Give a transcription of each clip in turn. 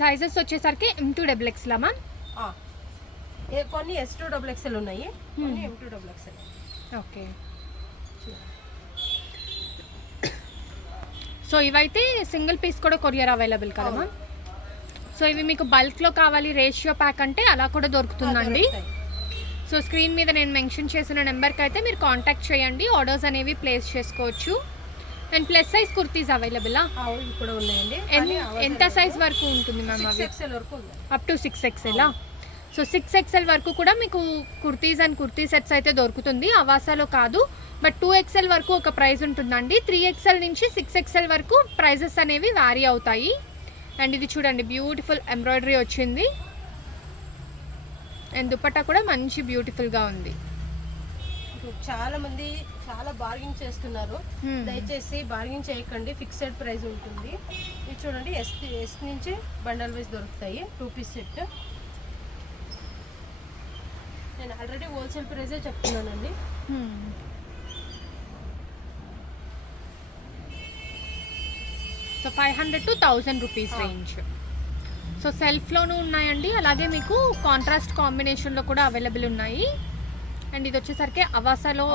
Sizes వచ్చేసరికి M2XXL ma'am. కొన్ని S2XXL ఉన్నాయి, కొన్ని M2XXL. ఓకే. సో ఇవైతే సింగిల్ పీస్ కూడా కొరియర్ అవైలబుల్ కదా మ్యామ్. సో ఇవి మీకు బల్క్లో కావాలి రేషియో ప్యాక్ అంటే అలా కూడా దొరుకుతుందండి. సో స్క్రీన్ మీద నేను మెన్షన్ చేసిన నెంబర్కి అయితే మీరు కాంటాక్ట్ చేయండి, ఆర్డర్స్ అనేవి ప్లేస్ చేసుకోవచ్చు. And plus size kurtis available కూడా ఉన్నాయండి. ఎంత సైజ్ వరకు ఉంటుంది మ్యామ్? అవి up to 6XL. So 6XL వరకు కూడా మీకు కుర్తీస్ అండ్ కుర్తీ సెట్స్ అయితే దొరుకుతుంది. అవాసాలో కాదు, బట్ 2XL వరకు ఒక ప్రైస్ ఉంటుందండి. 3XL నుంచి 6XL వరకు ప్రైజెస్ అనేవి వ్యారీ అవుతాయి. అండ్ ఇది చూడండి, బ్యూటిఫుల్ ఎంబ్రాయిడరీ వచ్చింది. అండ్ దుపట్టా కూడా మంచి బ్యూటిఫుల్గా ఉంది. చాలా మంది చాలా బార్గింగ్ చేస్తున్నారు, దయచేసి బార్గింగ్ చేయకండి, ఫిక్స్డ్ ప్రైస్ ఉంటుంది. ఇది చూడండి, ఎస్ నుంచి బండల్ వైజ్ దొరుకుతాయి 2 పీస్ సెట్. నేను ఆల్రెడీ హోల్సేల్ ప్రైజే చెప్తున్నానండి. So 500 to 1000 rupees range. So సెల్ఫ్లోనూ ఉన్నాయండి, అలాగే మీకు కాంట్రాస్ట్ కాంబినేషన్లో కూడా అవైలబుల్ ఉన్నాయి. అండ్ ఇది వచ్చేసరికి అవాసాలో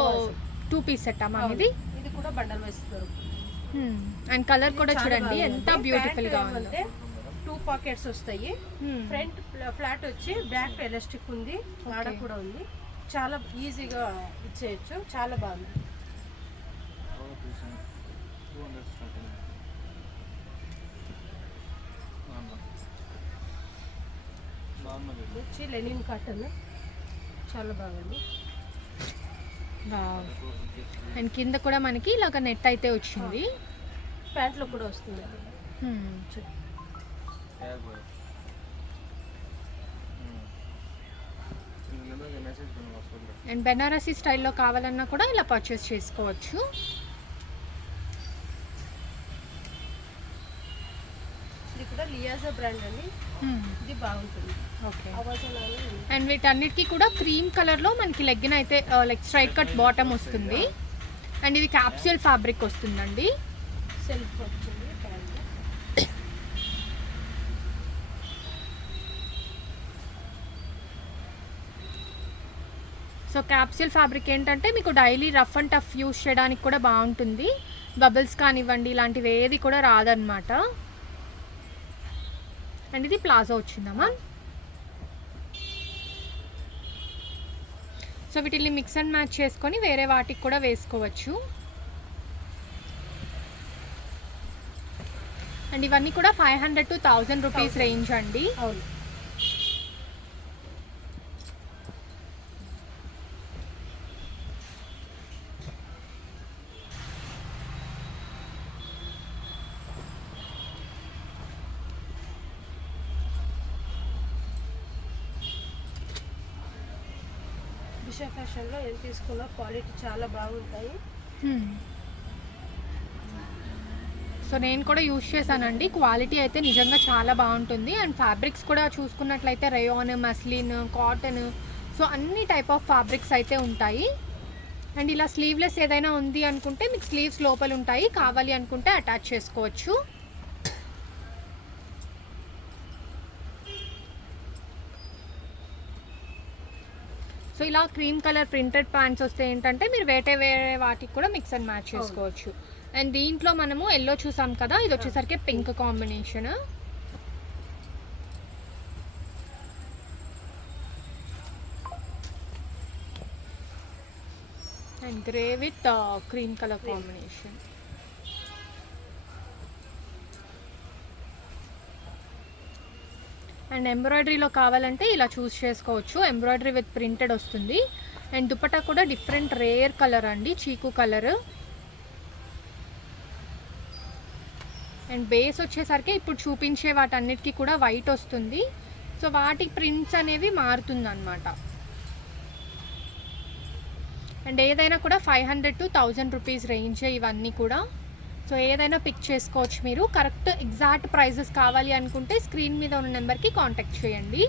2 పీస్ సెట్ అమ్మా ఇది. ఇది కూడా బండల్ వైస్ దొరుకుతుంది. అండ్ కలర్ కూడా చూడండి ఎంత బ్యూటిఫుల్గా ఉంది. 2 పాకెట్స్ వస్తాయి. ఫ్రంట్ ఫ్లాట్ వచ్చి బ్యాక్ ఎలాస్టిక్ ఉంది, ఆడ కూడా ఉంది. చాలా ఈజీగా ఇచ్చేయచ్చు, చాలా బాగుంది. వచ్చి లెనిన్ కాటన్ చాలా బాగుంది. అండ్ కింద కూడా మనకి ఇలాగ నెట్ అయితే వచ్చింది, ప్యాంట్లో కూడా వస్తుంది. అండ్ బెనారసీ స్టైల్లో కావాలన్నా కూడా ఇలా పర్చేస్ చేసుకోవచ్చు. ఇది కూడా లియాజా బ్రాండ్ అండి, ఇది బాగుంటుంది. ఓకే. అండ్ వీటన్నిటికీ కూడా క్రీమ్ కలర్లో మనకి లెగ్గిన్ అయితే లైక్ స్ట్రైట్ కట్ బాటమ్ వస్తుంది. అండ్ ఇది క్యాప్సూల్ ఫ్యాబ్రిక్ వస్తుందండి. సెల్ఫ్ వచ్చింది. సో క్యాప్సూల్ ఫ్యాబ్రిక్ ఏంటంటే మీకు daily rough and tough use చేయడానికి కూడా బాగుంటుంది. బబుల్స్ కానివ్వండి ఇలాంటివి ఏది కూడా రాదనమాట. అండ్ ఇది ప్లాజో వచ్చిందమ్మా. సో వీటిని మిక్స్ అండ్ మ్యాచ్ చేసుకొని వేరే వాటికి కూడా వేసుకోవచ్చు. అండ్ ఇవన్నీ కూడా 500 to 1000 రూపీస్ రేంజ్ అండి. అవును. దిశా ఫ్యాషన్లో ఏం తీసుకున్నా క్వాలిటీ చాలా బాగుంటాయి. సో నేను కూడా యూజ్ చేశానండి, క్వాలిటీ అయితే నిజంగా చాలా బాగుంటుంది. అండ్ ఫ్యాబ్రిక్స్ కూడా చూసుకున్నట్లయితే రేయాన్, మస్లిన్, కాటన్, సో అన్ని టైప్ ఆఫ్ ఫ్యాబ్రిక్స్ అయితే ఉంటాయి. అండ్ ఇలా స్లీవ్లెస్ ఏదైనా ఉంది అనుకుంటే మీకు స్లీవ్స్ లోపల ఉంటాయి, కావాలి అనుకుంటే అటాచ్ చేసుకోవచ్చు. సో ఇలా క్రీమ్ కలర్ ప్రింటెడ్ ప్యాంట్స్ వస్తే ఏంటంటే మీరు వేరే వాటికి కూడా మిక్స్ అండ్ మ్యాచ్ చేసుకోవచ్చు. అండ్ దీంట్లో మనము ఎల్లో చూసాం కదా, ఇది వచ్చేసరికి pink combination. And grey with cream colour combination. And ఎంబ్రాయిడరీలో కావాలంటే ఇలా చూస్ చేసుకోవచ్చు, ఎంబ్రాయిడరీ విత్ ప్రింటెడ్ వస్తుంది. అండ్ దుపట్టా కూడా డిఫరెంట్ రేర్ కలర్ అండి, చీకు కలర్. అండ్ బేస్ వచ్చేసరికి ఇప్పుడు చూపించే వాటన్నిటికీ కూడా వైట్ వస్తుంది. సో వాటి ప్రింట్స్ అనేవి మారుతుందన్నమాట. అండ్ ఏదైనా కూడా 500 to 1000 రూపీస్ రేంజ్ ఇవన్నీ కూడా. సో ఏదైనా పిక్ చేసుకోవచ్చు మీరు. కరెక్ట్ ఎగ్జాక్ట్ ప్రైజెస్ కావాలి అనుకుంటే స్క్రీన్ మీద ఉన్న నెంబర్కి కాంటాక్ట్ చేయండి.